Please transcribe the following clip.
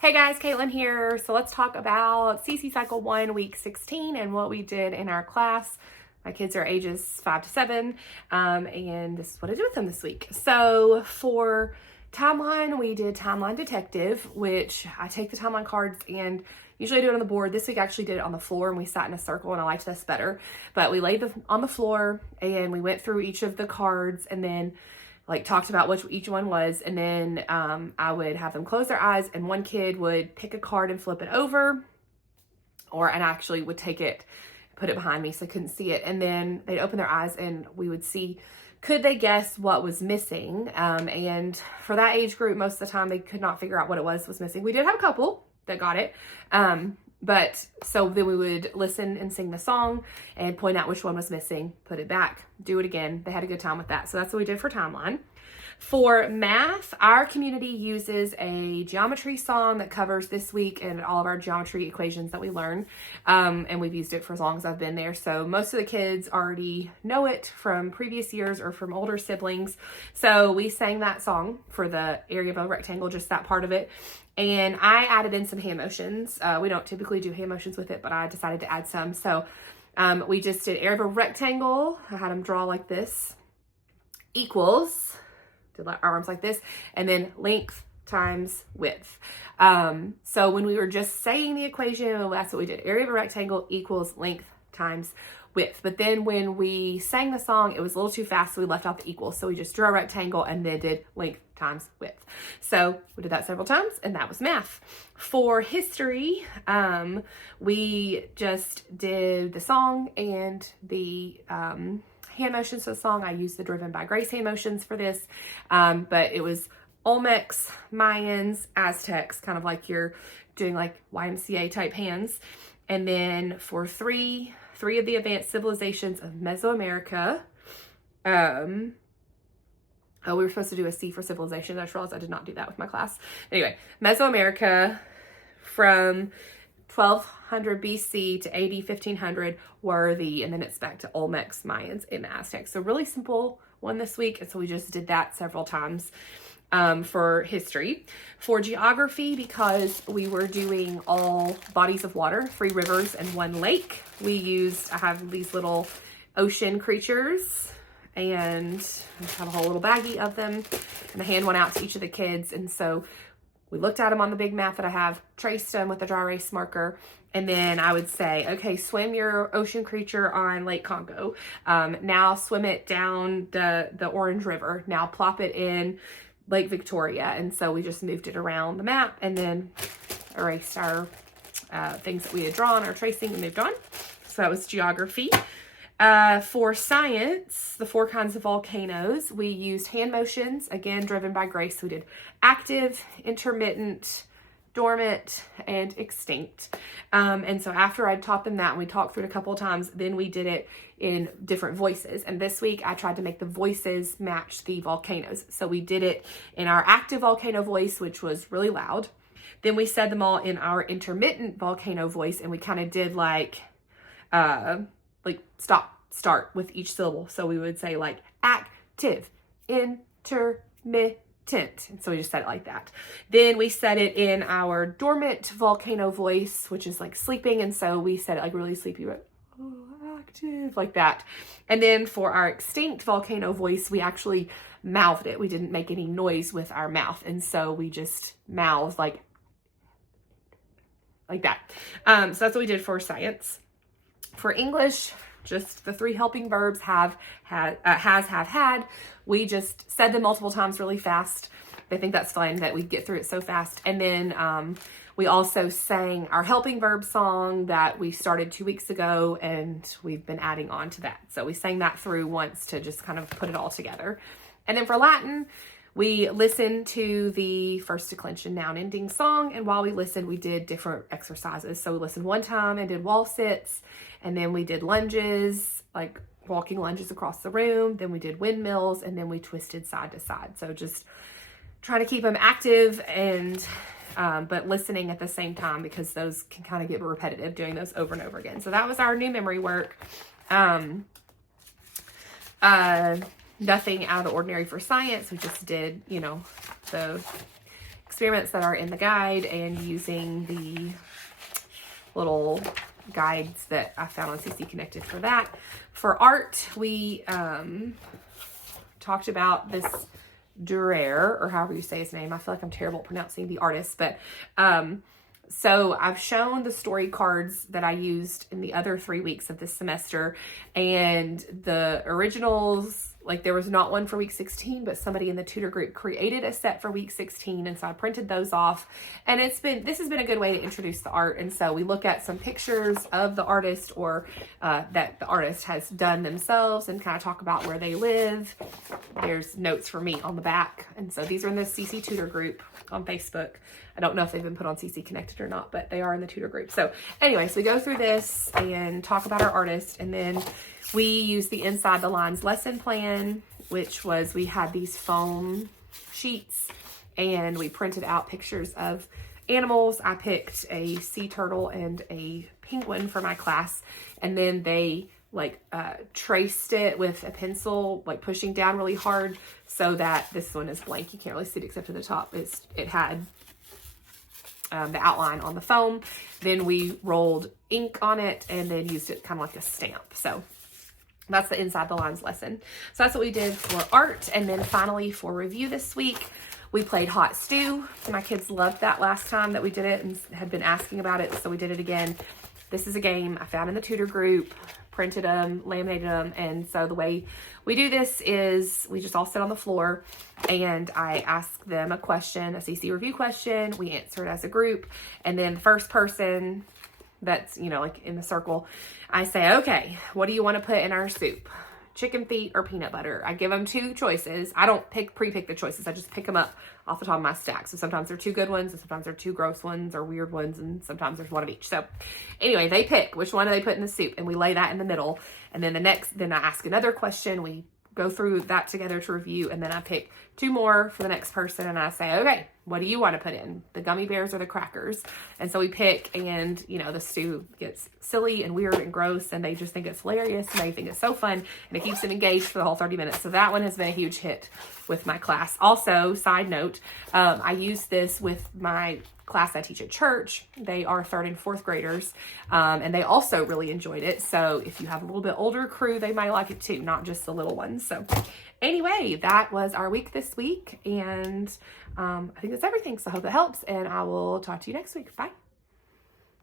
Hey guys, Caitlin here. So let's talk about CC Cycle 1, Week 16 and what we did in our class. My kids are ages 5 to 7, and this is what I did with them this week. So for timeline, we did Timeline Detective, which I take the timeline cards and usually I do it on the board. This week I actually did it on the floor and we sat in a circle and I liked this better. But we laid them on the floor and we went through each of the cards and then talked about what each one was, and then I would have them close their eyes and one kid would pick a card and flip it over, and I actually would take it, put it behind me so I couldn't see it, and then they'd open their eyes and we would see, could they guess what was missing? And for that age group, most of the time they could not figure out what it was missing. We did have a couple that got it. But so then we would listen and sing the song and point out which one was missing, put it back, do it again. They had a good time with that. So that's what we did for timeline. For math, our community uses a geometry song that covers this week and all of our geometry equations that we learn. And we've used it for as long as I've been there. So most of the kids already know it from previous years or from older siblings. So we sang that song for the area of a rectangle, just that part of it. And I added in some hand motions. We don't typically do hand motions with it, but I decided to add some. So we just did area of a rectangle. I had them draw like this, equals, did our arms like this, and then length times width. So when we were just saying the equation, that's what we did. Area of a rectangle equals length times width. But then when we sang the song, it was a little too fast, so we left out the equals. So we just drew a rectangle and then did length times width. So we did that several times, and that was math. For history, we just did the song and the hand motions to the song. I used the Driven by Grace hand motions for this, but it was Olmecs, Mayans, Aztecs, kind of like you're doing like YMCA type hands. And then for three of the advanced civilizations of Mesoamerica, we were supposed to do a C for civilization. I just realized I did not do that with my class. Anyway, Mesoamerica from 1200 BC to AD 1500 were and then it's back to Olmecs, Mayans, and Aztecs. So really simple one this week. And so we just did that several times. For history. For geography, because we were doing all bodies of water, 3 rivers and 1 lake, I have these little ocean creatures and I have a whole little baggie of them, and I hand one out to each of the kids. And so we looked at them on the big map that I have, traced them with a dry erase marker, and then I would say, okay, swim your ocean creature on Lake Congo. Now swim it down the Orange River. Now plop it in Lake Victoria. And so we just moved it around the map and then erased our things that we had drawn, our tracing, and moved on. So that was geography. For science, the 4 kinds of volcanoes, we used hand motions, again, Driven by Grace. We did active, intermittent, dormant, and extinct. And so after I taught them that, and we talked through it a couple of times, then we did it in different voices. And this week I tried to make the voices match the volcanoes. So we did it in our active volcano voice, which was really loud. Then we said them all in our intermittent volcano voice, and we kind of did like stop, start with each syllable. So we would say like active, intermittent. And so we just said it like that. Then we said it in our dormant volcano voice, which is like sleeping. And so we said it like really sleepy, but active, like that. And then for our extinct volcano voice, we actually mouthed it. We didn't make any noise with our mouth. And so we just mouthed like that. So that's what we did for science. For English, just the 3 helping verbs have, had. We just said them multiple times really fast. I think that's fun that we get through it so fast. And then we also sang our helping verb song that we started 2 weeks ago, and we've been adding on to that. So we sang that through once to just kind of put it all together. And then for Latin, we listened to the first declension noun ending song, and while we listened, we did different exercises. So we listened one time and did wall sits, and then we did lunges, like walking lunges across the room. Then we did windmills, and then we twisted side to side. So just trying to keep them active and but listening at the same time, because those can kind of get repetitive doing those over and over again. So that was our new memory work. Nothing out of the ordinary for science. We just did, the experiments that are in the guide and using the little guides that I found on CC Connected for that. For art, we talked about this Tutor, or however you say his name. I feel like I'm terrible at pronouncing the artist, but so I've shown the story cards that I used in the other 3 weeks of this semester, and the originals, like there was not one for week 16, but somebody in the tutor group created a set for week 16. And so I printed those off, and this has been a good way to introduce the art. And so we look at some pictures of the artist or that the artist has done themselves and kind of talk about where they live. There's notes for me on the back. And so these are in the CC Tutor group on Facebook. I don't know if they've been put on CC Connected or not, but they are in the tutor group. So anyway, so we go through this and talk about our artist, and then we use the Inside the Lines lesson plan, which was we had these foam sheets and we printed out pictures of animals. I picked a sea turtle and a penguin for my class, and then they traced it with a pencil, like pushing down really hard so that this one is blank. You can't really see it except for the top. It had the outline on the foam. Then we rolled ink on it and then used it kind of like a stamp. So that's the Inside the Lines lesson. So that's what we did for art. And then finally for review this week, we played Hot Stew. My kids loved that last time that we did it and had been asking about it, so we did it again. This is a game I found in the tutor group, printed them, laminated them, and so the way we do this is we just all sit on the floor and I ask them a question, a CC review question. We answer it as a group, and then the first person that's, like in the circle, I say, okay, what do you want to put in our soup? Chicken feet or peanut butter? I give them 2 choices. I don't pre-pick the choices. I just pick them up off the top of my stack. So sometimes they're 2 good ones, and sometimes they're 2 gross ones or weird ones, and sometimes there's one of each. So anyway, they pick which one do they put in the soup, and we lay that in the middle. And then then I ask another question. We go through that together to review, and then I pick 2 more for the next person, and I say, okay, what do you want to put in? The gummy bears or the crackers? And so we pick, and the stew gets silly and weird and gross, and they just think it's hilarious, and they think it's so fun, and it keeps them engaged for the whole 30 minutes. So that one has been a huge hit with my class. Also, side note, I use this with my class I teach at church. They are 3rd and 4th graders, and they also really enjoyed it. So if you have a little bit older crew, they might like it too, not just the little ones. So anyway, that was our week this week, and I think that's everything. So I hope it helps, and I will talk to you next week. Bye.